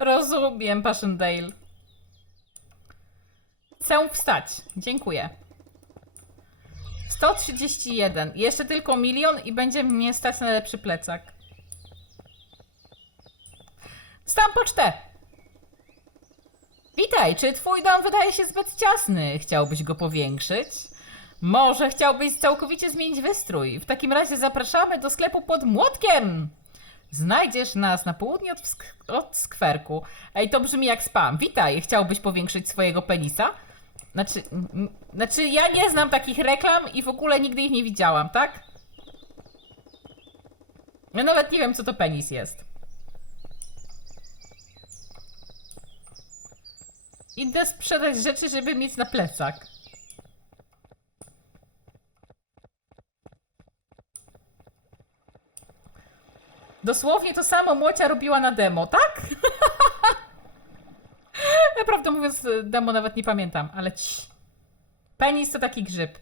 Rozumiem, Passchendaele. Chcę wstać. Dziękuję. 131. Jeszcze tylko milion i będzie mnie stać na lepszy plecak. Stam pocztę. Witaj, czy twój dom wydaje się zbyt ciasny? Chciałbyś go powiększyć? Może chciałbyś całkowicie zmienić wystrój? W takim razie zapraszamy do sklepu pod młotkiem! Znajdziesz nas na południe od, od skwerku. Ej, to brzmi jak spam. Witaj, chciałbyś powiększyć swojego penisa? Znaczy, znaczy, ja nie znam takich reklam i w ogóle nigdy ich nie widziałam, tak? Ja nawet nie wiem, co to penis jest. Idę sprzedać rzeczy, żeby mieć na plecach. Dosłownie to samo Młocia robiła na demo, tak? ja prawdę mówiąc, demo nawet nie pamiętam, ale ci. Penis to taki grzyb.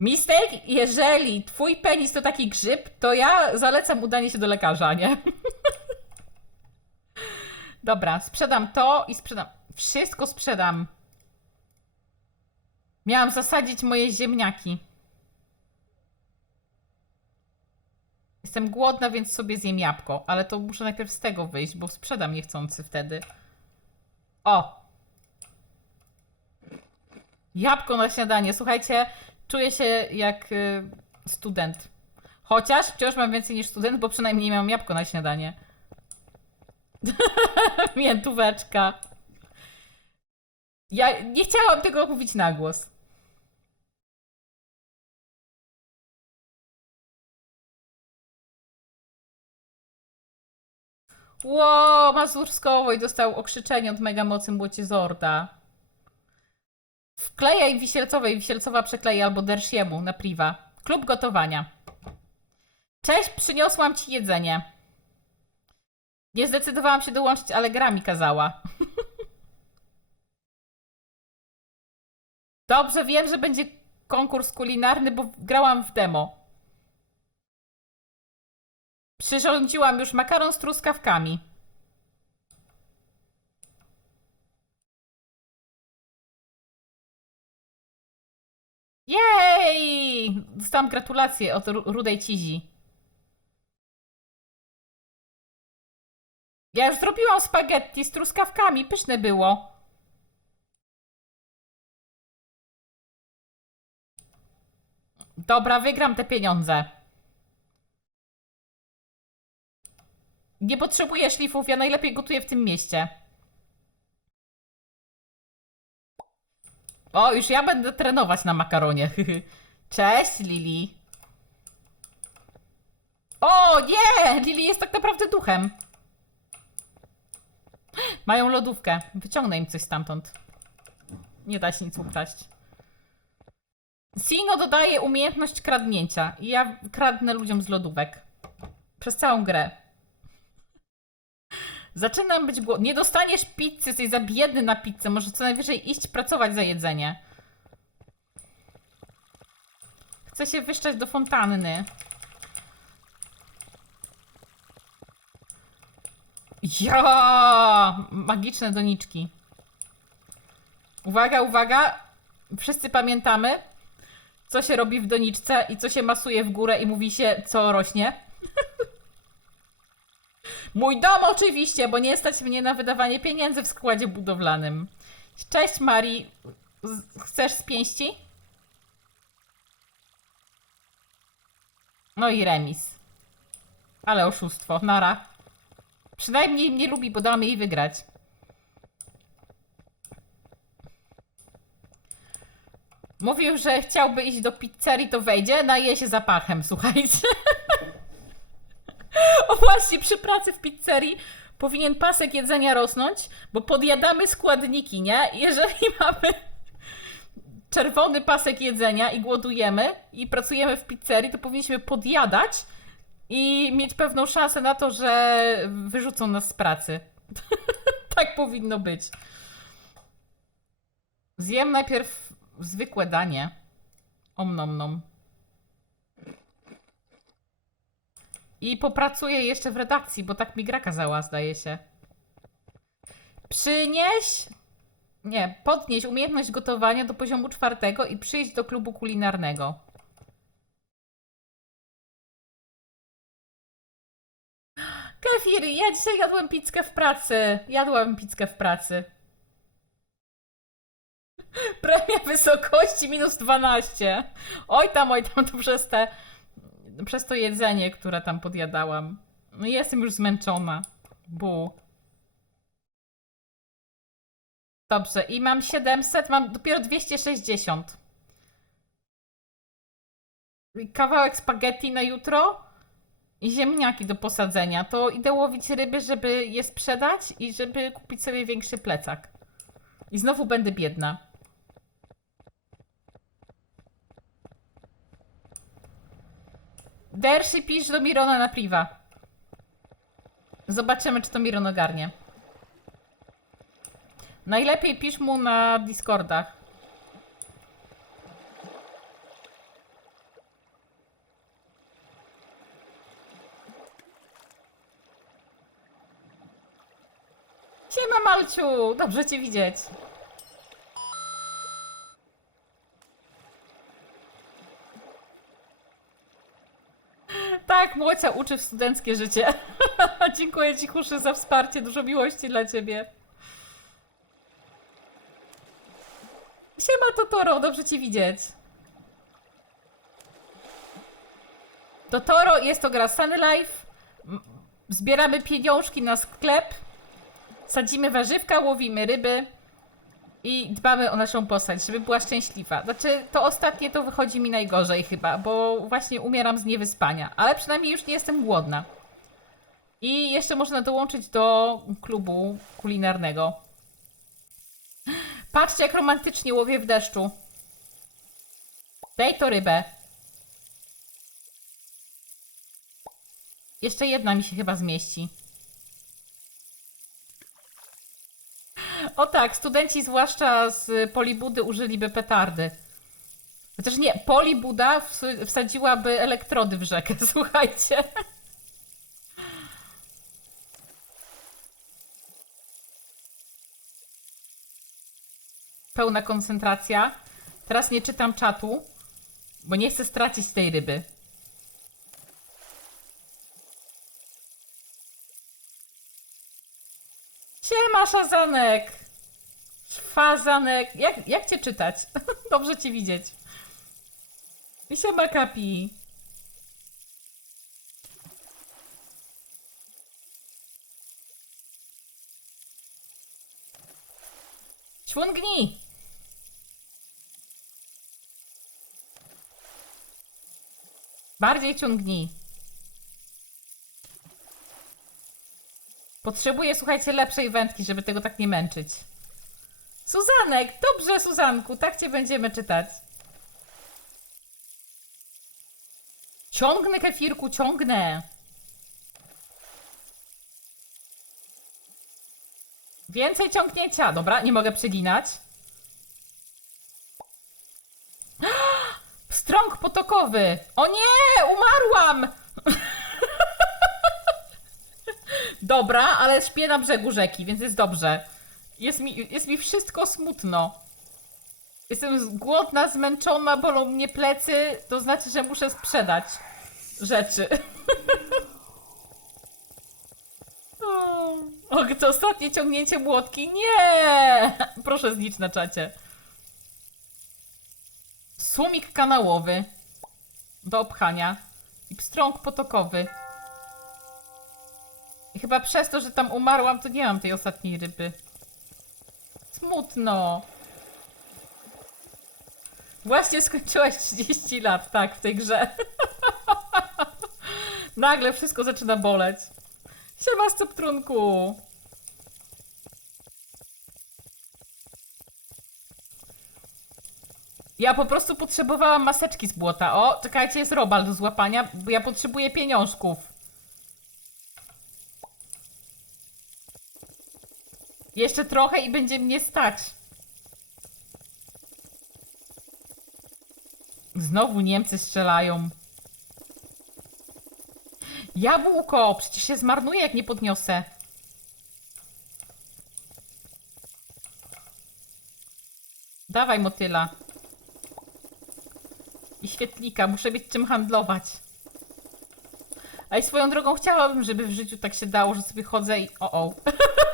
Mistake, jeżeli twój penis to taki grzyb, to ja zalecam udanie się do lekarza, nie? Dobra, sprzedam to i sprzedam. Wszystko sprzedam. Miałam zasadzić moje ziemniaki. Jestem głodna, więc sobie zjem jabłko, ale to muszę najpierw z tego wyjść, bo sprzedam niechcący wtedy. O! Jabłko na śniadanie. Słuchajcie, czuję się jak y, student. Chociaż wciąż mam więcej niż student, bo przynajmniej mam jabłko na śniadanie. Miętóweczka. Ja nie chciałam tego mówić na głos. Ło, Mazurskowo i dostał okrzyczenie od mega mocy młocie Zorda. Wklejaj wisielcowej, wisielcowa przekleje albo dersziemu na priwa. Klub gotowania. Cześć, przyniosłam ci jedzenie. Nie zdecydowałam się dołączyć, ale gra mi kazała. Dobrze, wiem, że będzie konkurs kulinarny, bo grałam w demo. Przyrządziłam już makaron z truskawkami. Jej! Dostałam gratulacje od Ru- Rudej Cizi. Ja już zrobiłam spaghetti z truskawkami, pyszne było. Dobra, wygram te pieniądze. Nie potrzebuję szlifów, ja najlepiej gotuję w tym mieście. O, już ja będę trenować na makaronie. Cześć, Lili. O, nie! Lili jest tak naprawdę duchem. Mają lodówkę. Wyciągnę im coś stamtąd. Nie da się nic ukraść. Sino dodaje umiejętność kradnięcia. I ja kradnę ludziom z lodówek. Przez całą grę. Zaczynam być głodny. Nie dostaniesz pizzy, jesteś za biedny na pizzę. Może co najwyżej iść pracować za jedzenie. Chcę się wyszczać do fontanny. Ja! Magiczne doniczki. Uwaga, uwaga. Wszyscy pamiętamy, co się robi w doniczce i co się masuje w górę i mówi się, co rośnie. Mój dom oczywiście, bo nie stać mnie na wydawanie pieniędzy w składzie budowlanym. Cześć Mari. Z- Chcesz z pięści? No i remis. Ale oszustwo. Nara. Przynajmniej mnie lubi, bo dałam jej wygrać. Mówił, że chciałby iść do pizzerii, to wejdzie, naje się zapachem, słuchajcie. O właśnie, przy pracy w pizzerii powinien pasek jedzenia rosnąć, bo podjadamy składniki, nie? Jeżeli mamy czerwony pasek jedzenia i głodujemy i pracujemy w pizzerii, to powinniśmy podjadać i mieć pewną szansę na to, że wyrzucą nas z pracy. tak powinno być. Zjem najpierw zwykłe danie. Om I popracuję jeszcze w redakcji, bo tak mi gra kazała, zdaje się. Przynieś. Nie, podnieś umiejętność gotowania do poziomu czwartego i przyjdź do klubu kulinarnego. Kefir, ja dzisiaj jadłem pizzkę w pracy. Jadłem pizzkę w pracy. Premia wysokości minus 12. Oj tam, oj tam, to przez te, przez to jedzenie, które tam podjadałam. No jestem już zmęczona. Bu. Dobrze, i mam 700, mam dopiero 260. I Kawałek spaghetti na jutro i ziemniaki do posadzenia. To idę łowić ryby, żeby je sprzedać i żeby kupić sobie większy plecak. I znowu będę biedna. Derszy pisz do Mirona na priwa. Zobaczymy, czy to Miron ogarnie. Najlepiej pisz mu na Discordach. Siema Malciu, dobrze cię widzieć. Młocia uczy w studenckie życie. Dziękuję ci, Huszy, za wsparcie. Dużo miłości dla ciebie. Siema Totoro, dobrze cię widzieć. Totoro, jest to gra Sunny Life. Zbieramy pieniążki na sklep. Sadzimy warzywka, łowimy ryby. I dbamy o naszą postać, żeby była szczęśliwa. Znaczy, to ostatnie to wychodzi mi najgorzej chyba, bo właśnie umieram z niewyspania. Ale przynajmniej już nie jestem głodna. I jeszcze można dołączyć do klubu kulinarnego. Patrzcie, jak romantycznie łowię w deszczu. Daj to rybę. Jeszcze jedna mi się chyba zmieści. O tak, studenci zwłaszcza z Polibudy użyliby petardy. Chociaż nie, Polibuda ws- wsadziłaby elektrody w rzekę, słuchajcie. Pełna koncentracja. Teraz nie czytam czatu, bo nie chcę stracić tej ryby. Siema, Szazanek! Fazanek. Jak, jak cię czytać? Dobrze cię widzieć. I siema, Kapi. Świągnij! Bardziej ciągnij. Potrzebuję, słuchajcie, lepszej wędki, żeby tego tak nie męczyć. Suzanek! Dobrze, Suzanku, tak cię będziemy czytać. Ciągnę, kefirku, ciągnę. Więcej ciągnięcia. Dobra, nie mogę przeginać. Strąg potokowy. O nie, umarłam! Dobra, ale śpię na brzegu rzeki, więc jest dobrze. Jest mi, jest mi wszystko smutno. Jestem głodna, zmęczona, bolą mnie plecy. To znaczy, że muszę sprzedać rzeczy. o, o, to ostatnie ciągnięcie młotki. Nie! Proszę znicz na czacie. Słomik kanałowy do obchania i pstrąg potokowy. I chyba przez to, że tam umarłam, to nie mam tej ostatniej ryby. Smutno. Właśnie skończyłaś 30 lat, tak, w tej grze. Nagle wszystko zaczyna boleć. Siema, Sceptrunku. Ja po prostu potrzebowałam maseczki z błota. O, czekajcie, jest robal do złapania, bo ja potrzebuję pieniążków. Jeszcze trochę i będzie mnie stać. Znowu Niemcy strzelają. Jabłko! Przecież się zmarnuje, jak nie podniosę. Dawaj motyla. I świetlika, muszę mieć czym handlować. A i swoją drogą chciałabym, żeby w życiu tak się dało, że sobie chodzę i o o.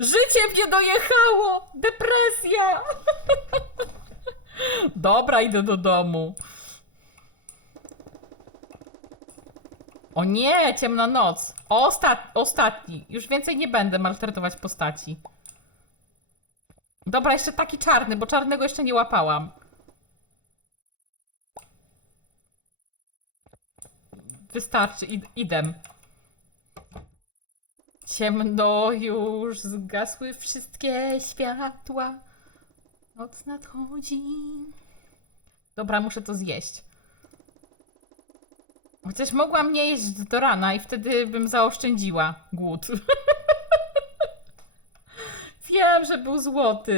Życie mnie dojechało! Depresja! Dobra, idę do domu. O nie, ciemna noc. Ostat ostatni. Już więcej nie będę maltretować postaci. Dobra, jeszcze taki czarny, bo czarnego jeszcze nie łapałam. Wystarczy, id idę. Ciemno już, zgasły wszystkie światła. Noc nadchodzi. Dobra, muszę to zjeść. Chociaż mogłam nie jeść do rana i wtedy bym zaoszczędziła głód. Wiem, że był złoty.